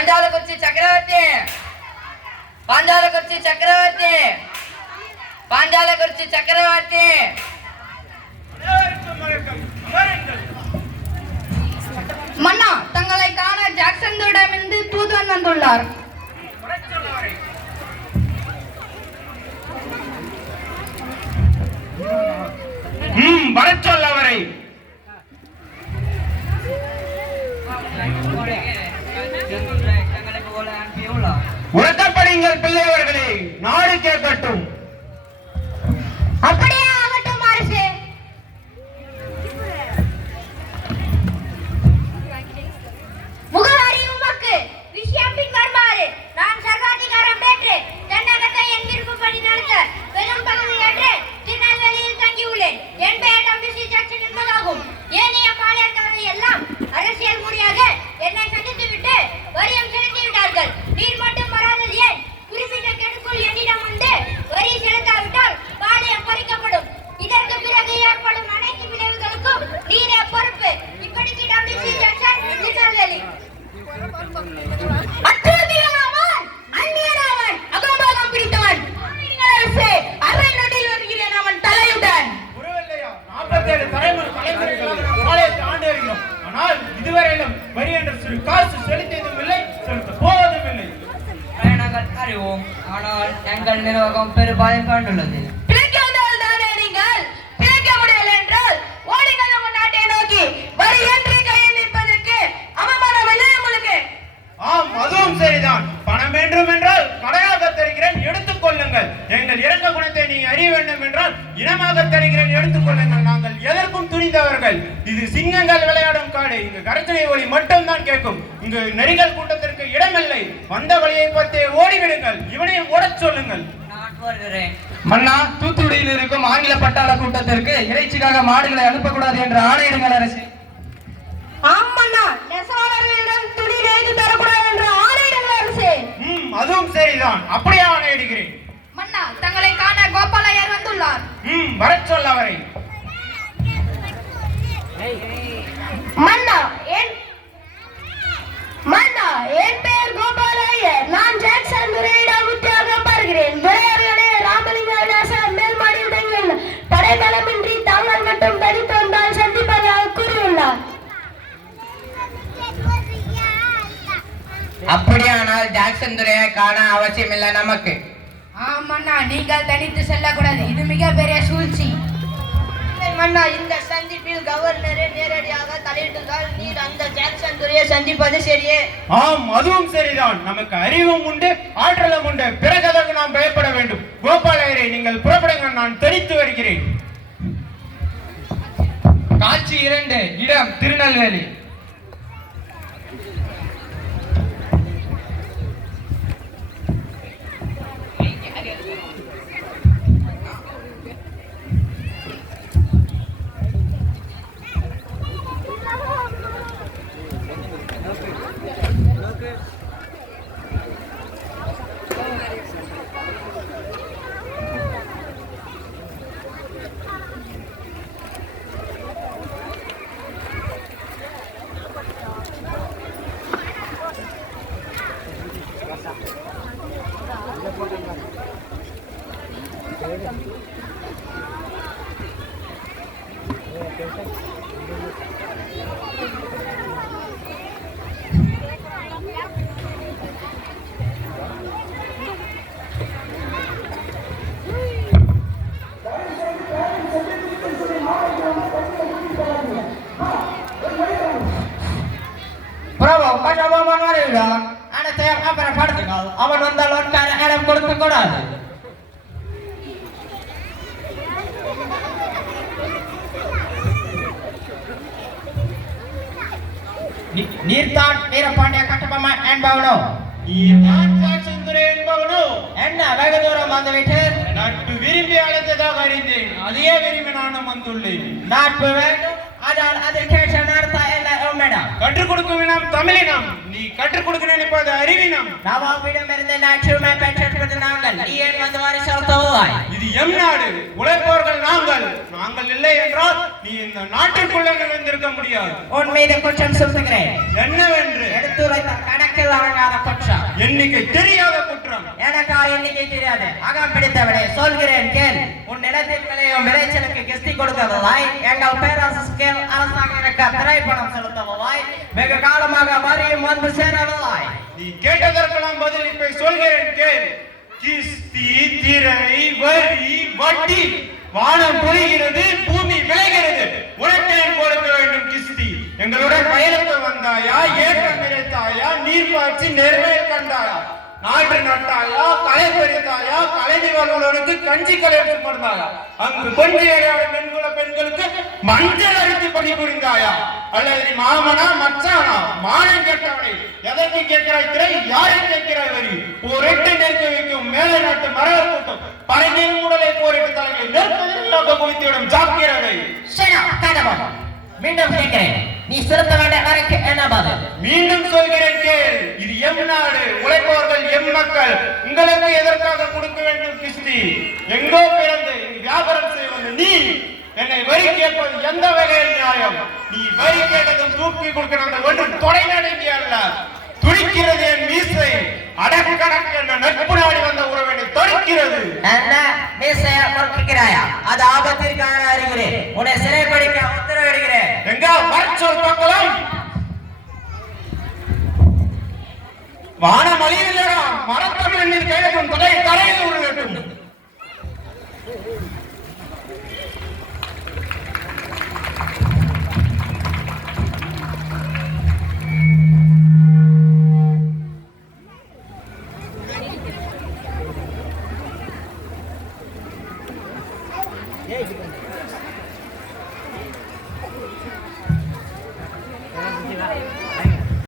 பாஞ்சாலக்குறிச்சி சக்கரவர்த்தி, பாஞ்சாலக்குறிச்சி சக்கரவர்த்தி, பாஞ்சாலக்குறிச்சி சக்கரவர்த்தி. மன்னா, தங்களை காண ஜாக்சனிடமிருந்து தூதுவன் வந்துள்ளார். வரச்சொல் அவரை. உறக்கப்படுங்கள் பிள்ளையவர்களே, நாடு கேட்கட்டும். அப்படியே ஆகட்டும் அரசே. முகவாரி உமக்கு விஷயம் பின்வருமாறு. நான் சர்வாதிகாரம் பெற்று தென்னகத்தை என் விருப்பப்படி நடத்த பெரும் பகுதி ஏற்று திருநெல்வேலியில் தங்கியுள்ளேன். என் பெயர் டபிள்யூசி ஜாக்சன் என்பதாகும். ஏனைய பாளையக்காரரை எல்லாம் அரசியல் முறையாக என்னை சந்தித்துவிட்டு வரியம் செலுத்தி விட்டார்கள். நீர் மட்டும் வராதது ஏன்? குறிப்பிட்ட கெடுக்குள் என்னிடம் வந்து வரி செலுத்தாவிட்டால் பாளையம் பறிக்கப்படும். இதற்கு பிறகு ஏற்படும் அனைத்து விளைவுகளுக்கும் நீரே பொறுப்பு. இப்படிக்கு டபிள்யூசி ஜாக்சன் திருநெல்வேலி. அத்துவதியானவன், அந்நியனாவன், அகம்பாகம் பிடித்தவன். அரசே, அரை நொடியில் வருகிறேன் அவன் தலையுடன். புரியவில்லையா? 47 தலைமுறைகளாக பாளையத்தை ஆண்டு வருகிறோம். ஆனால் இதுவரையிலும் வரி என்ற சிறு காசு செலுத்தியதும் இல்லை, செலுத்த போவதும் இல்லை. நாங்கள் அறிவோம், ஆனால் எங்கள் நிர்வாகம் பெரும்பாலும் கண்டுள்ளது. பிழைக்காதால் தானே நீங்கள்? பிழைக்க முடியல என்றால் ஓடிகள் உங்கள் நாட்டை நோக்கி வரி என்று கையில் நிற்பதற்கு அவமானம் இல்லை உங்களுக்கு. ஆம், அதுவும் சரிதான். பணம் வேண்டும் என்றால் கடையாக தருகிறேன், எடுத்துக் கொள்ளுங்கள். எங்கள் இறக்க குணத்தை நீ அறிய வேண்டும் என்றால் இனமாக தருகிறேன், எடுத்துக் கொள்ளுங்கள். நாங்கள் எதற்கும் துணிந்தவர்கள். இது சிங்கங்கள் விளையாடும் காடு. இங்கு கரச்சனை ஒளி மட்டும் தான் கேட்கும். இங்கு நெறிகள் கூட்டத்திற்கு இடமில்லை. வந்த வழியை பார்த்தே ஓடிவிடுங்கள். இவனையும் ஓடச் சொல்லுங்கள். மன்னா, தூத்துக்குடியில் இருக்கும் ஆங்கில பட்டாள கூட்டத்திற்கு இறைச்சிக்காக மாடுகளை அனுப்பக்கூடாது என்று ஆணையிடுங்கள் அரசு. ஆமண்ணா, நெசவாளர்களிடம் துணி நெய்து தரக்கூடாது என்று ஆணையிடுங்கள் அரசே. அதுவும் சரிதான். அப்படியே ஆணையிடுகிறேன். மன்னா, தங்களை காண கோபாலையர் வந்துள்ளார். வரச் சொல் அவரை. மன்னா, என் பெயர் கோபாலையர். நான் ஜாக்சன் துரையிடம் உத்தியோகம் பார்க்கிறேன். துரையர்களே, ராமலிங்க விலாசம் மேல்மாடியில் தங்கியுள்ள தடைபலமின்றி தாங்கள் மட்டும் தனித்து வந்தால் சந்திப்பதாக கூறியுள்ளார். அப்படியானால் ஜாக்சன் துரையை காண அவசியம் இல்லை நமக்கு. ஆமண்ணா, நீங்கள் தனித்து செல்லக்கூடாது. இது மிக பெரிய சூழ்ச்சி. மன்னா, இந்த சந்திப்பில் கவர்னரே நேரடியாக தலையிட்டுள்ளால் நீர் அந்த ஜாக்சன் துரையை சந்திப்பது சரியே? ஆம், அதுவும் சரிதான். நமக்கு அறிவும் உண்டு, ஆற்றலும் உண்டு. பிறகு அதற்கு நாம் பயப்பட வேண்டும். கோபாலயரை, நீங்கள் புறப்படுங்கள். நான் தெரித்து வருகிறேன். காட்சி 2, இடம் திருநெல்வேலி. அவன் வந்தால் இடம் கொடுக்க கூடாது. நீர்தான் வீரபாண்டிய கட்டபொம்மன் என்பவனோ? என்ன வெகு தூரம் வந்து விட்டு நட்பு விரும்பி அழைத்ததாக அறிந்தேன். அதையே விரும்பி நானும் வந்துள்ளேன். நட்பு வேண்டும், ஆனால் அதற்கேற்ற நடத்த இல்லை மேடம். கற்றுக் கொடுக்கும் இனம் தமிழினம். நீ கற்றுக் கொடுக்க நினைப்பது அறிவினம். நவாபிடமிருந்து நற்றுமை பெற்றிருப்பது நாங்கள். நீ ஏன் வந்து வரை செலுத்துவாய்? இது எம் நாடு. உழைப்பவர்கள் நாங்கள். நாங்கள் இல்லை என்றால் நீ இந்த நாட்டிற்குள்ளே நுழைந்திருக்க முடியாது. உன் மீது குற்றம் சுமத்துகிறேன். என்னவென்று எடுத்துரைத்த கணக்கு கணக்கில் அடங்காத குற்றம். எண்ணிக்கை தெரியாத குற்றம். எனக்கா எண்ணிக்கை தெரியாது. அகம் பிடித்தவனே, சொல்கிறேன் கேள். உன் நிலத்தில் விளையும் விளைச்சலுக்கு கிஸ்தி கொடுத்தவளாய், எங்கள் பேரரசுக்கு அரசாங்க இருக்க திரைப்பணம் செலுத்தவளாய், வெகு காலமாக வரியும் வந்து சேரவளாய். நீ கேட்டதற்கெல்லாம் பதில் இப்ப சொல்கிறேன் கேள். கிஸ்தி, திரை, வரி, வட்டி, வானம் பொழிகிறது, பூமி விளைகிறது. உனக்கு கொடுக்க வேண்டும் கிஸ்தி. எங்களுடன் பயணத்து வந்தாயா, ஏற்றம் இறைத்தாயா, நீர் பாய்ச்சி நெருமையை கண்டாயா, நாட்டு நட்டாயா, களை பறித்தாயா, கலைஞர் வல்லுநருக்கு கஞ்சி கலைத்து பண்ணாயா, அங்கு கொஞ்சி ஏழையான பெண்களுக்கு மஞ்சள் அடித்து பணிபுரிந்தாயா, அல்லது நீ மாமனா மச்சானா, மானம் கேட்டவனை எதற்கு கேட்கிறாய் திரை, யாரை கேட்கிறாய் வரி? போரிட்டு நெருக்க வைக்கும் மேலை நாட்டு மரவர் கூட்டம் பரங்கின் உடலை போரிட்டு தலைகளை நெருப்பதாக குவித்துவிடும் ஜாக்கிரதை. மீண்டும் கேட்கிறேன், நீ செலுத்த வேண்டிய வரைக்கு என்ன பதில்? மீண்டும் சொல்கிறேன் கேள். இது எம் நாடு, உழைப்பவர்கள் எம் மக்கள். உங்களுக்கு எதற்காக கொடுக்க வேண்டும் கிஸ்தி? எங்கோ பிறந்து வியாபாரம் செய்வது நீ என்னை வரி கேட்பது எந்த வகையில் நியாயம்? நீ வரி கேட்டதும் தூக்கி கொடுக்கணும் ஒன்று தொலை நடங்கி அல்ல. துடிக்கிறது என் மீசை. அடக்கு கணக்கு என்ற நட்பு நாடி வந்த உறவினை தொடுக்கிறது. என்ன மீசையா பொறுக்கிறாயா? அது ஆபத்திற்காக அறிகிறேன். உன்னை சிறைப்படிக்க உத்தரவிடுகிறேன். எங்க வரச்சொல் பார்க்கலாம். வானம் அழியலடா, மரத்தமிழ் நீர் கேட்கும் தொலை தரையில் உருவட்டும்.